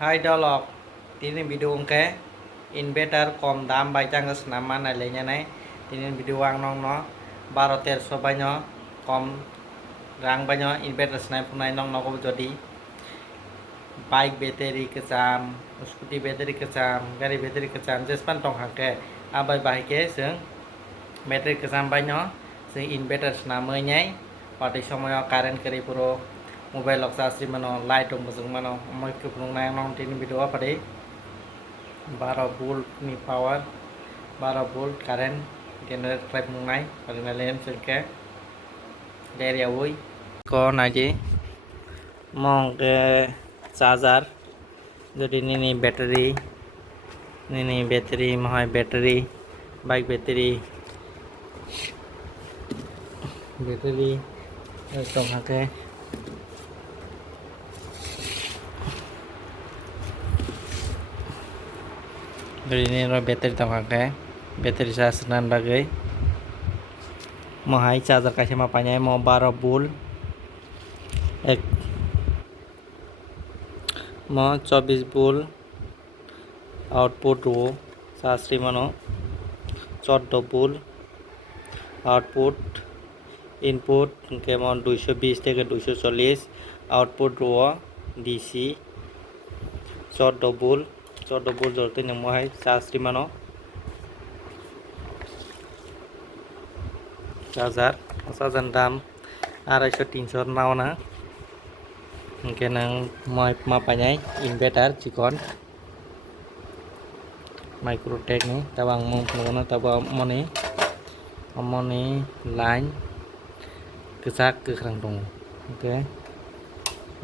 Hai Dolok, tini video ke inverter kom dam bai jang senama na lenya nai tini video ang nong no 1200 banyo kom rang banyo inverter senai punai nong no ko jodi bike battery kecam scooty battery kecam gari battery kecam jespan tong hake abai bai ke seng battery kecam banyo seng inverter senama nyai pada somoyo current kari puro mobile lock sasri mano light dong bujung mano moi ke punung nang nong tini video apa deh 12 volt ni power 12 volt current generate klep punung nai paling nalen sengke dari awui ko naji mong ke charger jadi ini battery mahai battery bike battery tong hake dari ini battery tong hake battery charge nan bagai mahai charger kasih mapanya mau 12 volt ek mau 24 volt output ro sasri mano 14 volt output input কেমন 220 থেকে 240 output रो DC 14 volt জলতে নমহাই চার্জটি মানো charger দাম 250-300 নাও না কেনাং মই মাপাnyai inverter cikon microtech ni tabang mong penguna tabang moni line kesak ke kerang dong oke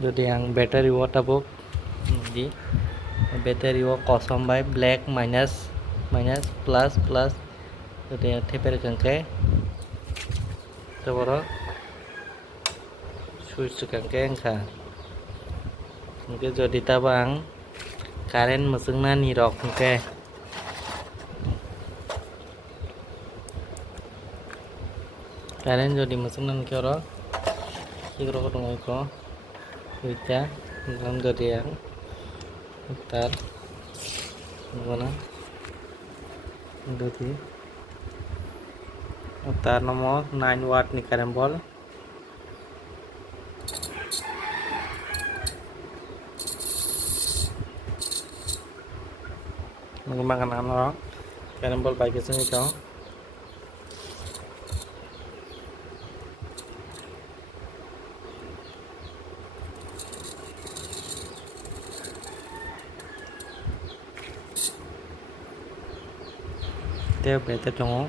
jadi yang battery water book di battery wo kosong by black minus plus jadi teper kangke taboro switch kangke angka oke jadi tabang current mesengna ni rok oke current jadi mesin nan kira kira ketemu iko kita dalam jadi yang putar mana jadi putar nomor 9 watt nih current ball mengembangkan analog current ball baik sini kau theo về tới trong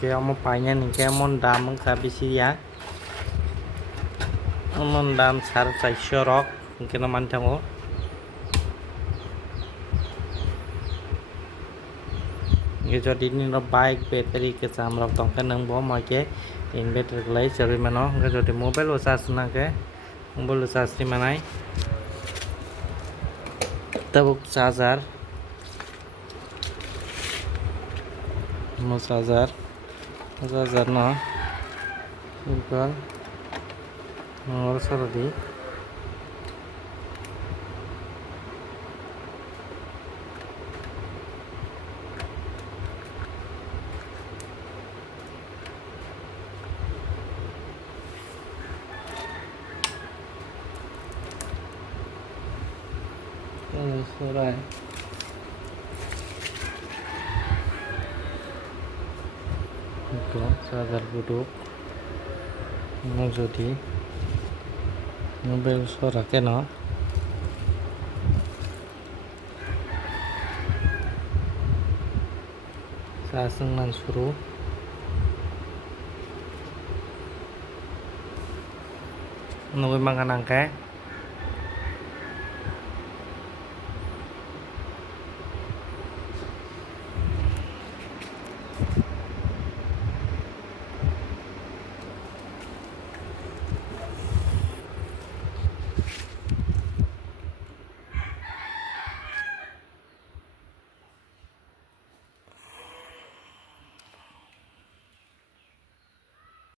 cái ông phải nha cái món đam cái bisi ya món đam sar sai shorok cái nó man thang cái cho đi nó bike battery cái sam rok tong cái nâng bó mọi cái inverter lấy chơi mà nó cái rồi thì mobile lo sa na cái mobile lo sa mà này tabuk charger charger no bukan nomor saradi surai itu charger duduk mau jadi mobil suara kena saya senang suruh nunggu makan angke